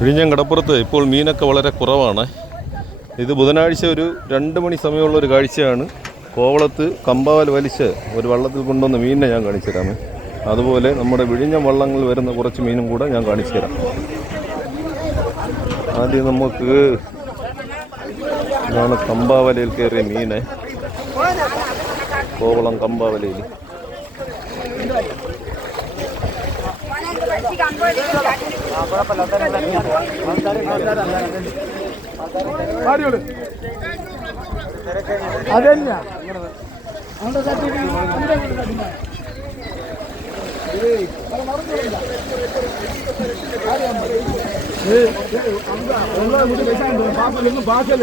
വിഴിഞ്ഞം കടപ്പുറത്ത് ഇപ്പോൾ മീനൊക്കെ വളരെ കുറവാണ്. ഇത് ബുധനാഴ്ച ഒരു രണ്ട് മണി സമയമുള്ള ഒരു കാഴ്ചയാണ്. കോവളത്ത് കമ്പാവൽ വലിച്ച് ഒരു വള്ളത്തിൽ കൊണ്ടുവന്ന മീനിനെ ഞാൻ കാണിച്ചു തരാമേ അതുപോലെ നമ്മുടെ വിഴിഞ്ഞം വള്ളങ്ങളിൽ വരുന്ന കുറച്ച് മീനും കൂടെ ഞാൻ കാണിച്ചു തരാം ആദ്യം നമുക്ക് ഇതാണ് കമ്പാവലയിൽ കയറിയ മീനെ. കോവളം കമ്പാവലയിൽ. അതല്ല பாசல் பாசல்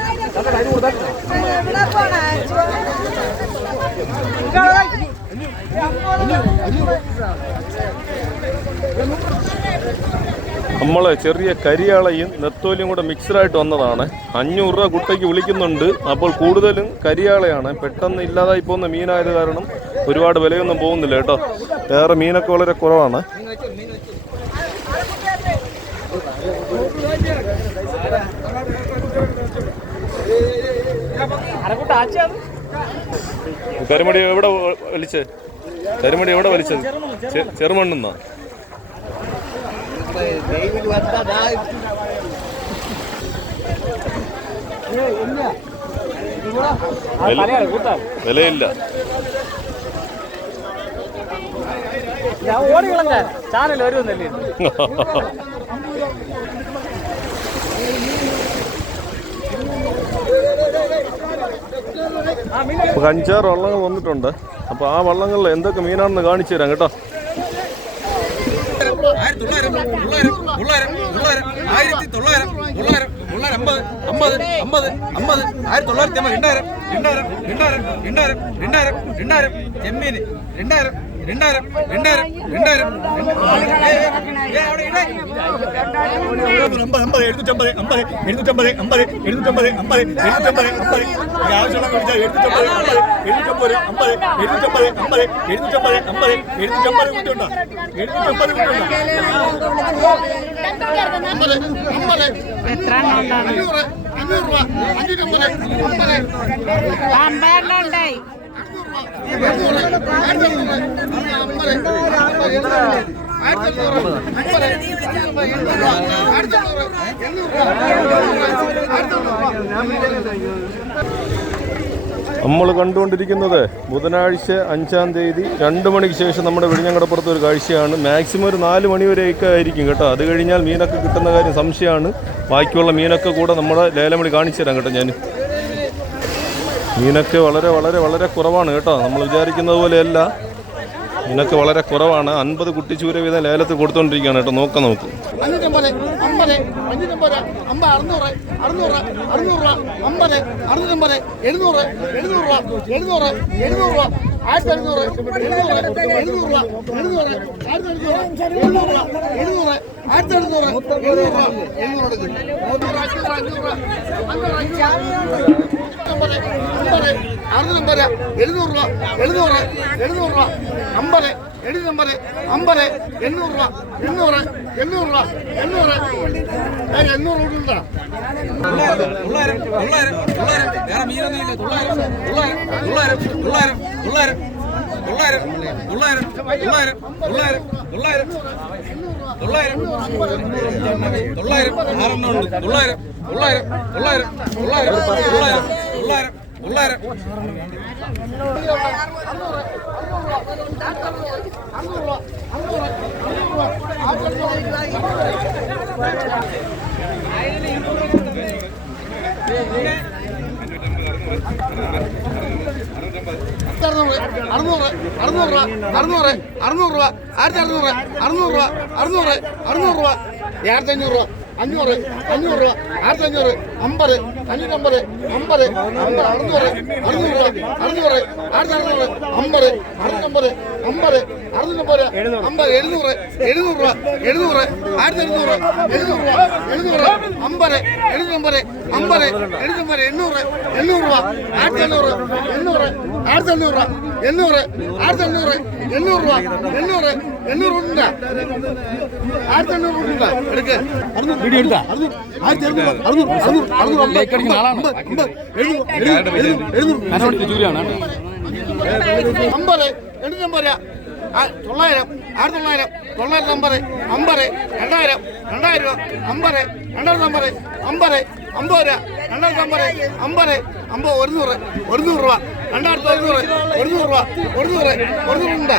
നമ്മൾ ചെറിയ കരിയാളയും നെത്തോലിയും കൂടെ മിക്സഡായിട്ട് വന്നതാണ്. അഞ്ഞൂറ് രൂപ കുട്ടയ്ക്ക് വിളിക്കുന്നുണ്ട്. അപ്പോൾ കൂടുതലും കരിയാളയാണ്. പെട്ടെന്ന് ഇല്ലാതായി പോകുന്ന മീനായത് കാരണം ഒരുപാട് വിലയൊന്നും പോകുന്നില്ല കേട്ടോ. വേറെ മീനൊക്കെ വളരെ കുറവാണ്. കരിമടി എവിടെ വലിച്ച്? കരുമടി എവിടെ വലിച്ചത് ചെറുമണ്ണെന്നാ? വില- വിലയില്ല. ഞാൻ ഓടികളഞ്ഞ ചാനൽ വരുമെന്നല്ലേ ഇപ്പൊ അഞ്ചാറ് വള്ളങ്ങൾ വന്നിട്ടുണ്ട്. അപ്പോൾ ആ വള്ളങ്ങളിൽ എന്തൊക്കെ മീനാണെന്ന് കാണിച്ചു തരാം കേട്ടോ. ആയിരത്തി തൊള്ളായിരം തൊള്ളായിരം തൊള്ളായിരം തൊള്ളായിരം ആയിരത്തി തൊള്ളായിരം തൊള്ളായിരം തൊള്ളായിരം അമ്പത് അമ്പത് അമ്പത് അമ്പത് ആയിരത്തി തൊള്ളായിരത്തി അമ്പത് രണ്ടായിരം രണ്ടായിരം രണ്ടായിരം രണ്ടായിരം രണ്ടായിരം രണ്ടായിരം. അമ്പത് എഴുന്നൂറ്റമ്പത് അമ്പത് എഴുന്നൂറ്റമ്പത് അമ്പത് എഴുന്നൂറ്റമ്പത് അമ്പത് എഴുന്നൂറ്റമ്പത് അമ്പത്. ആവശ്യമുള്ള വിളിച്ചാൽ എഴുന്നൂറ്റമ്പത് അമ്പത് എഴുന്നൂറ്റമ്പത് അമ്പത് എഴുന്നൂറ്റമ്പത് അമ്പത് എഴുന്നൂറ്റമ്പത് അമ്പത് എഴുന്നൂറ്റമ്പത് കുട്ടിയുണ്ടോ? എഴുന്നൂറ്റമ്പത് കുട്ടിയുണ്ടോ? എത്ര ഉണ്ടാവും? അഞ്ഞൂറ് രൂപ അഞ്ഞൂറ്റമ്പത് അമ്പത്. അമ്പതെണ്ണം ഉണ്ടായി. നമ്മൾ കണ്ടുകൊണ്ടിരിക്കുന്നത് ബുധനാഴ്ച അഞ്ചാം തീയതി രണ്ട് മണിക്ക് ശേഷം നമ്മുടെ വിഴിഞ്ഞങ്കടപ്പുറത്ത് ഒരു കാഴ്ചയാണ്. മാക്സിമം ഒരു നാല് മണി ആയിരിക്കും കേട്ടോ. അത് കഴിഞ്ഞാൽ മീനൊക്കെ കിട്ടുന്ന കാര്യം സംശയമാണ്. ബാക്കിയുള്ള മീനൊക്കെ കൂടെ നമ്മുടെ ലേലമണി കാണിച്ചു തരാം കേട്ടോ ഞാൻ മീനൊക്കെ വളരെ വളരെ വളരെ കുറവാണ് കേട്ടോ. നമ്മൾ വിചാരിക്കുന്നത് പോലെയല്ല. മീനൊക്കെ വളരെ കുറവാണ്. അൻപത് കുട്ടിച്ചൂര വീതം ലേലത്തിൽ കൊടുത്തോണ്ടിരിക്കുകയാണ് കേട്ടോ. നോക്ക നോക്ക് ആയിരത്തി അഞ്ഞൂറ് എഴുന്നൂറ് എഴുന്നൂറ് എഴുന്നൂറ് ആയിരത്തി അഞ്ഞൂറ് എഴുന്നൂറ് എഴുന്നൂറ് ആയിരത്തി അഞ്ഞൂറ് എഴുന്നൂറ് എഴുന്നൂറ് എഴുന്നൂറ് അഞ്ഞൂറ് അമ്പത് അമ്പത് അറുന്നൂറ്റമ്പത് എഴുന്നൂറ് രൂപ എഴുന്നൂറ് എഴുന്നൂറ് രൂപ അമ്പത് എഴുന്നൂറ്റമ്പത് അമ്പത് എണ്ണൂറ് രൂപ എണ്ണൂറ് എണ്ണൂറ് രൂപ എണ്ണൂറ് എണ്ണൂറ് രൂപ തൊള്ളായിരം തൊള്ളായിരം തൊള്ളായിരം തൊള്ളായിരം തൊള്ളായിരം തൊള്ളായിരം തൊള്ളായിരം തൊള്ളായിരം അറുന്നൂറ് അറുന്നൂറ് അറുന്നൂറ് അറുന്നൂറ് രൂപ ആയിരത്തി അറുന്നൂറ് അറുന്നൂറ് രൂപ അറുന്നൂറ് അറുന്നൂറ് രൂപ ഏഴായിരത്തി അഞ്ഞൂറ് രൂപ അഞ്ഞൂറ് അഞ്ഞൂറ് രൂപ ആയിരത്തി അഞ്ഞൂറ് അമ്പത് അഞ്ഞൂറ്റമ്പത് അമ്പത് അമ്പത് അറുന്നൂറ് അറുന്നൂറ് രൂപ അറുന്നൂറ് ആയിരത്തി അറുന്നൂറ് അമ്പത് അറുന്നൂറ്റമ്പത് അമ്പത് അറുന്നൂറ്റമ്പത് അമ്പത് എഴുന്നൂറ് എഴുന്നൂറ് രൂപ എഴുന്നൂറ് ആയിരത്തി എഴുന്നൂറ് എഴുന്നൂറ് രൂപ എഴുന്നൂറ് അമ്പത് എഴുന്നൂറ്റമ്പത് അമ്പത് എഴുന്നൂറ്റമ്പത് എണ്ണൂറ് എണ്ണൂറ് രൂപ ആയിരത്തി എണ്ണൂറ് എണ്ണൂറ് ആയിരത്തി എണ്ണൂറ് രൂപ എണ്ണൂറ് ആയിരത്തി എണ്ണൂറ് എണ്ണൂറ് രൂപ എണ്ണൂറ് എണ്ണൂറ് ഉണ്ടാ ആയിരത്തി എണ്ണൂറ് ഉണ്ടാ എടുക്ക്. വീഡിയോ എടുത്താ ആയിരത്തി അറുന്നൂറ് അറുന്നൂറ് അറുന്നൂറ് അറുന്നൂറ് അമ്പത് അമ്പത് എഴുന്നൂറ് എഴുന്നൂറ് എഴുന്നൂറ്. അമ്പത് എണ്ണൂറ്റമ്പത് രൂപ. ആ, തൊള്ളായിരം ആയിരത്തി തൊള്ളായിരം തൊള്ളായിരത്തി അമ്പത് അമ്പത് രണ്ടായിരം രണ്ടായിരം രൂപ. അമ്പത് രണ്ടായിരത്തി അമ്പത് അമ്പത് അമ്പത് രൂപ. രണ്ടായിരത്തി അമ്പത് അമ്പത് അമ്പത് ഒരുന്നൂറ് ഒരുന്നൂറ് രൂപ. രണ്ടായിരത്തി ഒരുന്നൂറ് ഒരുന്നൂറ് രൂപ ഒരുന്നൂറ് ഉണ്ട്.